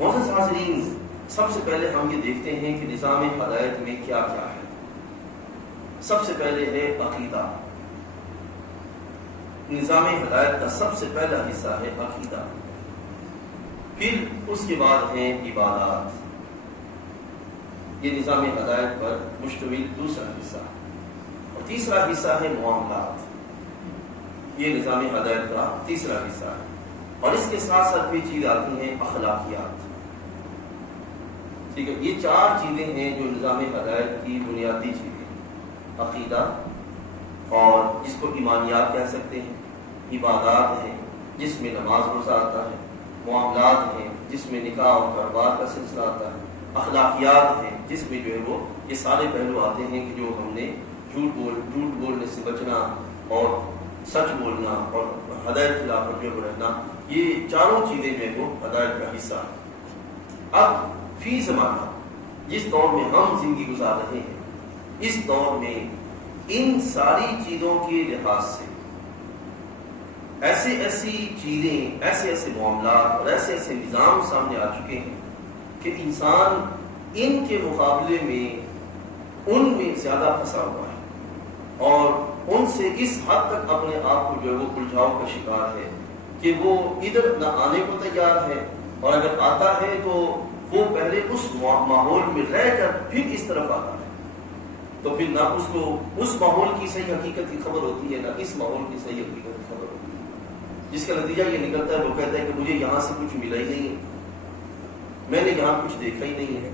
معزز حاضرین، سب سے پہلے ہم یہ دیکھتے ہیں کہ نظام ہدایت میں کیا کیا ہے۔ سب سے پہلے ہے عقیدہ۔ نظام ہدایت کا سب سے پہلا حصہ ہے عقیدہ، پھر اس کے بعد ہیں عبادات۔ یہ نظام ہدایت پر مشتمل دوسرا حصہ ہے، اور تیسرا حصہ ہے معاملات۔ یہ نظام ہدایت کا تیسرا حصہ ہے، اور اس کے ساتھ ساتھ بھی چیز آتی ہیں اخلاقیات۔ ٹھیک ہے، یہ چار چیزیں ہیں جو نظام ہدایت کی بنیادی چیزیں ہیں۔ عقیدہ، اور جس کو ایمانیات کہہ سکتے ہیں، عبادات ہیں جس میں نماز روزہ آتا ہے، معاملات ہیں جس میں نکاح اور کاروبار کا سلسلہ آتا ہے، اخلاقیات ہیں جس میں جو ہے وہ یہ سارے پہلو آتے ہیں کہ جو ہم نے جھوٹ بولنے سے بچنا، اور سچ بولنا، اور ہدایت کے خلاف جو رہنا، یہ چاروں چیزیں جو ہے وہ ہدایت کا حصہ ہے۔ اب فی زمانہ جس دور میں ہم زندگی گزار رہے ہیں، اس دور میں ان ساری چیزوں کے لحاظ سے ایسی چیزیں، ایسے معاملات اور ایسے نظام سامنے آ چکے ہیں کہ انسان ان کے مقابلے میں ان میں زیادہ پھنسا ہوا ہے، اور ان سے اس حد تک اپنے آپ کو جو ہے وہ الجھاؤ کا شکار ہے کہ وہ ادھر نہ آنے کو تیار ہے، اور اگر آتا ہے تو وہ پہلے اس ماحول میں رہ کر پھر اس طرف آتا ہے، تو پھر نہ اس کو اس ماحول کی صحیح حقیقت کی خبر ہوتی ہے، نہ اس ماحول کی صحیح حقیقت کی خبر ہوتی ہے، جس کا نتیجہ یہ نکلتا ہے وہ کہتا ہے کہ مجھے یہاں سے کچھ ملا ہی نہیں ہے، میں نے یہاں کچھ دیکھا ہی نہیں ہے،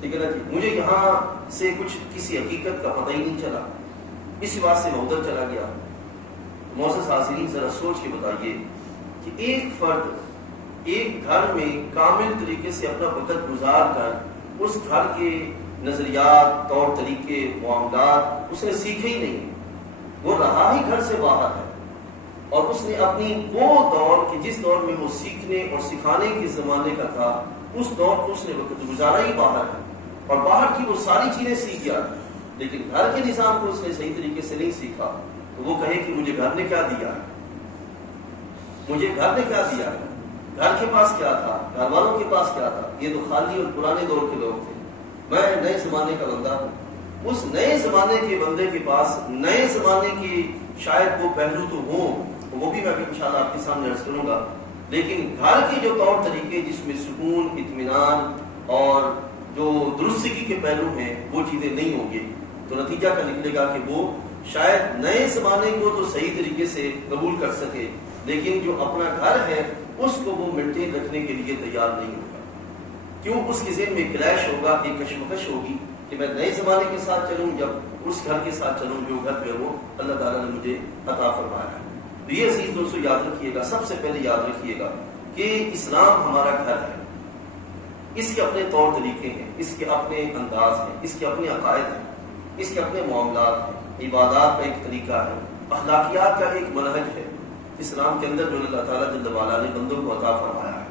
ٹھیک ہے نا جی، مجھے یہاں سے کچھ کسی حقیقت کا پتہ ہی نہیں چلا، اسی بات سے میں ادھر چلا گیا۔ معزز حاضرین، ذرا سوچ کے بتائیے کہ ایک فرد ایک گھر میں کامل طریقے سے اپنا وقت گزار کر اس گھر کے نظریات، طور طریقے، معاملات اس نے سیکھے ہی نہیں، وہ رہا ہی گھر سے باہر ہے، اور اس نے اپنی وہ دور کہ جس دور میں وہ سیکھنے اور سکھانے کے زمانے کا تھا، اس دور کو اس نے وقت گزارا ہی باہر ہے، اور باہر کی وہ ساری چیزیں سیکھ گیا، لیکن گھر کے نظام کو اس نے صحیح طریقے سے نہیں سیکھا، تو وہ کہے کہ مجھے گھر نے کیا دیا ہے، مجھے گھر نے کیا دیا ہے، گھر کے پاس کیا تھا، گھر والوں کے پاس کیا تھا، یہ تو خالی اور پرانے دور کے لوگ تھے، میں نئے زمانے کا بندہ ہوں۔ اس نئے زمانے کے بندے کے پاس نئے زمانے کے شاید وہ پہلو تو ہوں، وہ بھی میں انشاءاللہ آپ کے سامنے عرض کروں گا، لیکن گھر کے جو طور طریقے جس میں سکون، اطمینان اور جو درستگی کے پہلو ہیں وہ چیزیں نہیں ہوں گی، تو نتیجہ کا نکلے گا کہ وہ شاید نئے زمانے کو تو صحیح طریقے سے قبول کر سکے، لیکن جو اپنا گھر ہے اس کو وہ مینٹین رکھنے کے لیے تیار نہیں ہوگا۔ کیوں؟ اس کے ذہن میں کلیش ہوگا، ایک کشمکش ہوگی کہ میں نئے زمانے کے ساتھ چلوں جب اس گھر کے ساتھ چلوں جو گھر جو ہے وہ اللہ تعالیٰ نے مجھے عطا فرمایا ہے۔ تو یہ عزیز دوستو یاد رکھیے گا، سب سے پہلے یاد رکھیے گا کہ اسلام ہمارا گھر ہے، اس کے اپنے طور طریقے ہیں، اس کے اپنے انداز ہیں، اس کے اپنے عقائد ہیں، اس کے اپنے معاملات ہیں، عبادات کا ایک طریقہ ہے، اخلاقیات کا ایک منہج ہے اسلام کے اندر جو اللہ تعالیٰ جل وعلا نے بندوں کو عطا فرمایا ہے۔